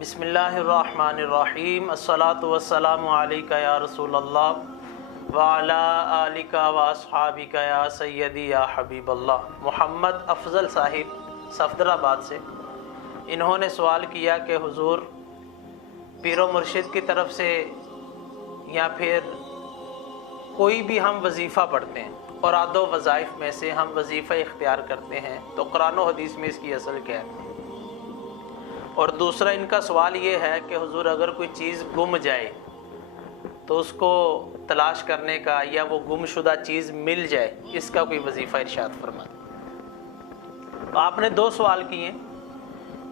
بسم اللہ الرحمن الرحیم، الصلاۃ والسلام علیکہ یا رسول اللہ وعلی آلک واصحابک یا سیدی یا حبیب اللہ۔ محمد افضل صاحب صفدر آباد سے، انہوں نے سوال کیا کہ حضور پیر و مرشد کی طرف سے یا پھر کوئی بھی ہم وظیفہ پڑھتے ہیں اور اوراد و وظائف میں سے ہم وظیفہ اختیار کرتے ہیں تو قرآن و حدیث میں اس کی اصل کیا ہے؟ اور دوسرا ان کا سوال یہ ہے کہ حضور اگر کوئی چیز گم جائے تو اس کو تلاش کرنے کا یا وہ گم شدہ چیز مل جائے، اس کا کوئی وظیفہ ارشاد فرما دیں۔ تو آپ نے دو سوال کیے۔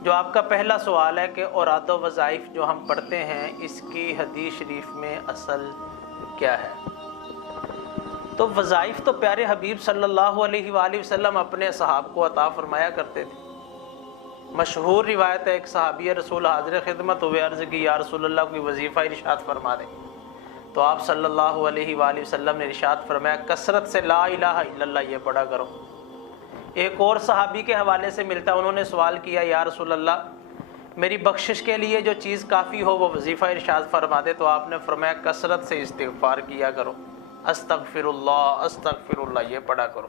جو آپ کا پہلا سوال ہے کہ اوراد و وظائف جو ہم پڑھتے ہیں اس کی حدیث شریف میں اصل کیا ہے؟ تو وظائف تو پیارے حبیب صلی اللہ علیہ وآلہ وسلم اپنے صحاب کو عطا فرمایا کرتے تھے۔ مشہور روایت ہے، ایک صحابی رسول حاضر خدمت ہوئے، عرض کی یا رسول اللہ کوئی وظیفہ ارشاد فرما دیں، تو آپ صلی اللہ علیہ وآلہ وسلم نے ارشاد فرمایا کثرت سے لا الہ الا اللہ یہ پڑھا کرو۔ ایک اور صحابی کے حوالے سے ملتا ہے، انہوں نے سوال کیا یا رسول اللہ میری بخشش کے لیے جو چیز کافی ہو وہ وظیفہ ارشاد فرما دے، تو آپ نے فرمایا کثرت سے استغفار کیا کرو، استغفر اللہ یہ پڑھا کرو۔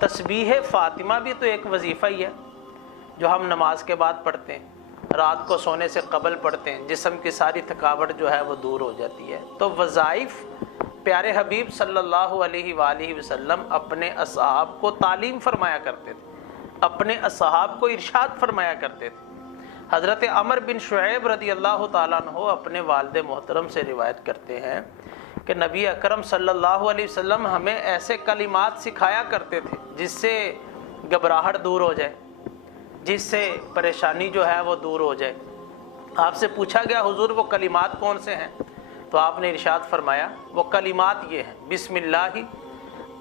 تسبیح فاطمہ بھی تو ایک وظیفہ ہی ہے جو ہم نماز کے بعد پڑھتے ہیں، رات کو سونے سے قبل پڑھتے ہیں، جسم کی ساری تھکاوٹ جو ہے وہ دور ہو جاتی ہے۔ تو وظائف پیارے حبیب صلی اللہ علیہ وآلہ وسلم اپنے اصحاب کو تعلیم فرمایا کرتے تھے، اپنے اصحاب کو ارشاد فرمایا کرتے تھے۔ حضرت عمر بن شعیب رضی اللہ تعالیٰ عنہ اپنے والد محترم سے روایت کرتے ہیں کہ نبی اکرم صلی اللہ علیہ وسلم ہمیں ایسے کلمات سکھایا کرتے تھے جس سے گھبراہٹ دور ہو جائے، جس سے پریشانی جو ہے وہ دور ہو جائے۔ آپ سے پوچھا گیا حضور وہ کلمات کون سے ہیں؟ تو آپ نے ارشاد فرمایا وہ کلمات یہ ہیں، بسم اللہ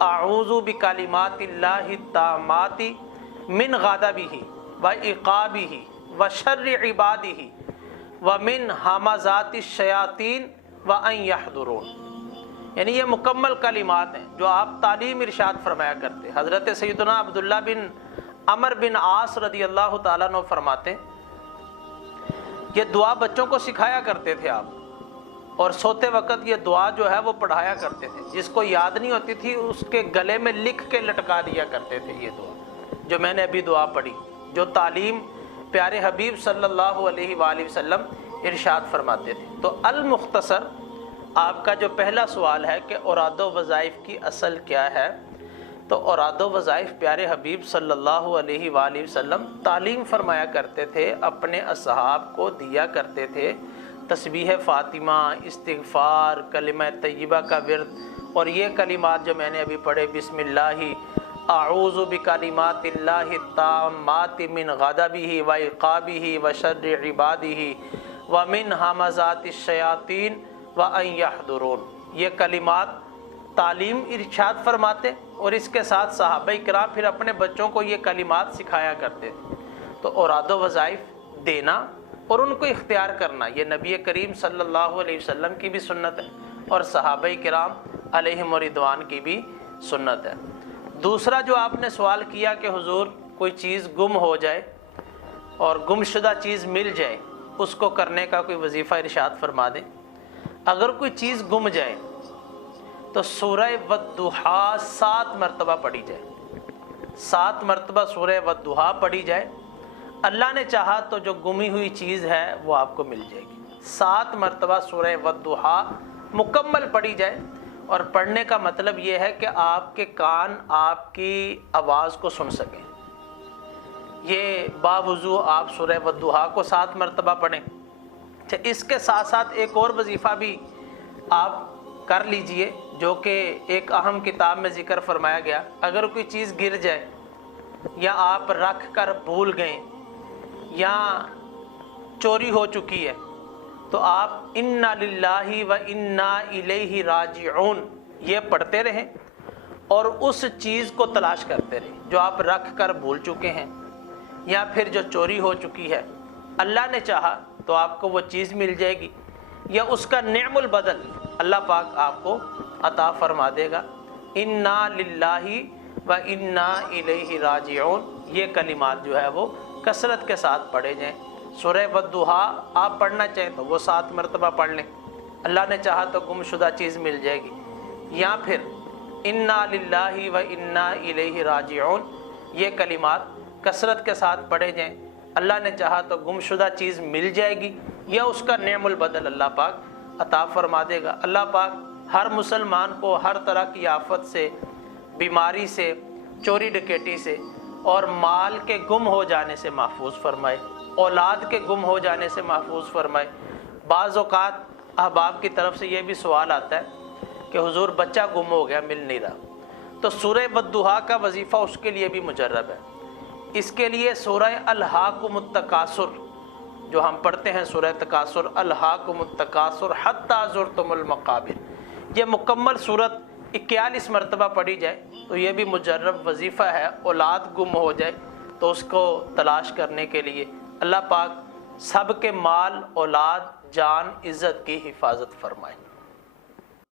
اعوذ بکلمات اللہ التامات من غضبہ وعقابہ وشر عبادہ ومن ہمزات الشیاطین وان یحضرون۔ یعنی یہ مکمل کلمات ہیں جو آپ تعلیم ارشاد فرمایا کرتے۔ حضرت سیدنا عبداللہ بن عمر بن عاص رضی اللہ تعالیٰ عنہ فرماتے یہ دعا بچوں کو سکھایا کرتے تھے آپ، اور سوتے وقت یہ دعا جو ہے وہ پڑھایا کرتے تھے، جس کو یاد نہیں ہوتی تھی اس کے گلے میں لکھ کے لٹکا دیا کرتے تھے۔ یہ دعا جو میں نے ابھی دعا پڑھی، جو تعلیم پیارے حبیب صلی اللہ علیہ وآلہ وسلم ارشاد فرماتے تھے۔ تو المختصر آپ کا جو پہلا سوال ہے کہ اوراد و وظائف کی اصل کیا ہے، تو اوراد و وظائف پیارے حبیب صلی اللہ علیہ وآلہ وسلم تعلیم فرمایا کرتے تھے، اپنے اصحاب کو دیا کرتے تھے۔ تسبیح فاطمہ، استغفار، کلمہ طیبہ کا ورد، اور یہ کلمات جو میں نے ابھی پڑھے، بسم اللہ اعوذ بکلمات اللہ التامات من غضبہ وعقابہ وشر عبادہ ومن ہمزات الشیاطین وان یحضرون، یہ کلمات تعلیم ارشاد فرماتے، اور اس کے ساتھ صحابہ کرام پھر اپنے بچوں کو یہ کلمات سکھایا کرتے تھے۔ تو اوراد و وظائف دینا اور ان کو اختیار کرنا یہ نبی کریم صلی اللہ علیہ وسلم کی بھی سنت ہے اور صحابہ کرام علیہم رضوان کی بھی سنت ہے۔ دوسرا جو آپ نے سوال کیا کہ حضور کوئی چیز گم ہو جائے اور گم شدہ چیز مل جائے، اس کو کرنے کا کوئی وظیفہ ارشاد فرما دیں۔ اگر کوئی چیز گم جائے تو سورہ والضحیٰ 7 مرتبہ پڑھی جائے، 7 مرتبہ سورہ والضحیٰ پڑھی جائے۔ اللہ نے چاہا تو جو گمی ہوئی چیز ہے وہ آپ کو مل جائے گی۔ 7 مرتبہ سورہ والضحیٰ مکمل پڑھی جائے، اور پڑھنے کا مطلب یہ ہے کہ آپ کے کان آپ کی آواز کو سن سکیں۔ یہ باوضو آپ سورہ والضحیٰ کو 7 مرتبہ پڑھیں۔ اس کے ساتھ ساتھ ایک اور وظیفہ بھی آپ کر لیجئے جو کہ ایک اہم کتاب میں ذکر فرمایا گیا۔ اگر کوئی چیز گر جائے یا آپ رکھ کر بھول گئے یا چوری ہو چکی ہے تو آپ انا للہ و انا الیہ راجعون یہ پڑھتے رہیں اور اس چیز کو تلاش کرتے رہیں جو آپ رکھ کر بھول چکے ہیں یا پھر جو چوری ہو چکی ہے۔ اللہ نے چاہا تو آپ کو وہ چیز مل جائے گی یا اس کا نعم البدل اللہ پاک آپ کو عطا فرما دے گا۔ انا للہ و انا الیہ راجعون یہ کلمات جو ہے وہ کثرت کے ساتھ پڑھے جائیں۔ سورہ والضحیٰ آپ پڑھنا چاہیں تو وہ 7 مرتبہ پڑھ لیں، اللہ نے چاہا تو گمشدہ چیز مل جائے گی۔ یا پھر انا للہ و انا الیہ راجعون، یہ کلمات کثرت کے ساتھ پڑھے جائیں، اللہ نے چاہا تو گمشدہ چیز مل جائے گی یا اس کا نعم البدل اللہ پاک عطا فرما دے گا۔ اللہ پاک ہر مسلمان کو ہر طرح کی آفت سے، بیماری سے، چوری ڈکیٹی سے اور مال کے گم ہو جانے سے محفوظ فرمائے، اولاد کے گم ہو جانے سے محفوظ فرمائے۔ بعض اوقات احباب کی طرف سے یہ بھی سوال آتا ہے کہ حضور بچہ گم ہو گیا، مل نہیں رہا، تو سورہ والضحیٰ کا وظیفہ اس کے لیے بھی مجرب ہے۔ اس کے لیے سورہ الہاکم التکاثر جو ہم پڑھتے ہیں، سورہ تکاثر، الہاکم التکاثر حتی زرتم المقابر، یہ مکمل صورت 41 مرتبہ پڑھی جائے تو یہ بھی مجرب وظیفہ ہے۔ اولاد گم ہو جائے تو اس کو تلاش کرنے کے لیے اللہ پاک سب کے مال، اولاد، جان، عزت کی حفاظت فرمائے۔